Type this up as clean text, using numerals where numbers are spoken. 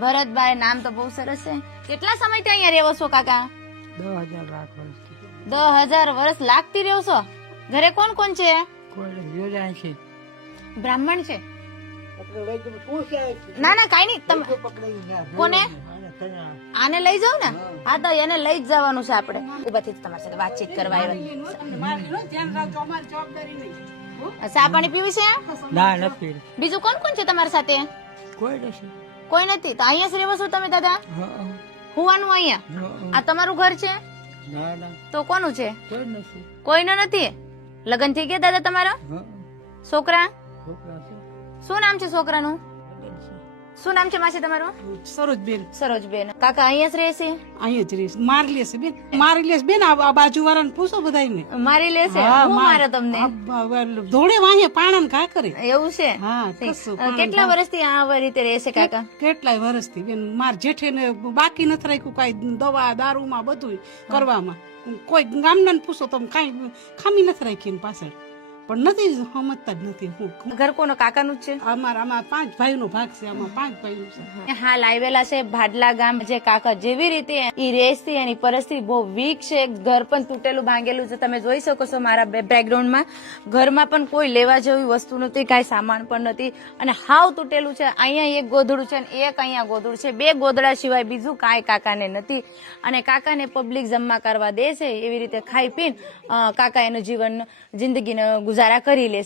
ભરતભાઈ, નામ તો બહુ સરસ છે. કેટલા સમયથી અહીંયા રહેવો છો કાકા? 10,000 લાખ વર્ષથી. 10,000 વર્ષ લાગતી રહ્યો છો. ઘરે કોણ કોણ છે? કોઈ યોજાય છે. બ્રાહ્મણ છે? ના ના કઈ નહીં. તમે કોને? આને લઈ જાવ ને? હા તો એને લઈ જ જવાનું છે આપણે. ઉભાથી તમારી સાથે વાતચીત કરવા આવ્યા. ચા પાણી પીવી છે? ના નથી. બીજું કોણ કોણ છે તમારી સાથે? કોઈ નથી. કોઈ નથી. તો અહીંયા જ રહેવો છો તમે દાદા? હુવાનું અહીંયા? આ તમારું ઘર છે? ના ના તો કોનું છે? કોઈ નથી. કોઈનું નથી. લગ્ન થઈ ગયા દાદા તમારા? છોકરા? છોકરા છે. શું નામ છે છોકરાનું? શું નામ છે માસી તમારું? સરોજબેન. સરોજબેન. કાકા અહીંયા જ રહેશે? અહીંયા જ રહીશ. મારી લેશે બેન, મારી લેશે બેન. આ બાજુ વાળાને પૂછો બધાને. મારી લેશે? હું મારે તમને ધોળે વાહે પાણા ઘા કરે. એવું છે? હા કશું. કેટલા વર્ષથી આ રીતે રહેશે કાકા? કેટલાય વર્ષથી બેન. માર જેઠે ને બાકી નથી રાખ્યું કઈ દવા દારૂમાં બધું કરવામાં. કોઈ ગામના પૂછો તો કઈ ખામી નથી રાખી પાછળ, પણ નથી સમજતા જ નથી. ઘર કોનો? કાકાનું જ છે? આમાં 5 ભાઈનો ભાગ છે. આમાં 5 ભાઈઓ છે. હાલ આવેલા છે ભાડલા ગામ. જે કાકા જેવી રીતે ઈ રહેશે એની પરિસ્થિતિ બહુ વીક છે. ઘર પણ તૂટેલું ભાંગેલું છે. તમે જોઈ શકો છો મારા બેકગ્રાઉન્ડમાં. ઘરમાં પણ કોઈ લેવા જેવી વસ્તુ નથી, કાંઈ સામાન પણ નથી અને હાવ તૂટેલું છે. અહીંયા એક ગોદડું છે અને એક અહીંયા ગોદડું છે. 2 ગોદડા સિવાય બીજું કાંઈ કાકાને નથી. અને કાકાને પબ્લિક જમા કરવા દે છે. એવી રીતે ખાઈ પીને કાકા એનું જિંદગીને ગુજારા કરી લે.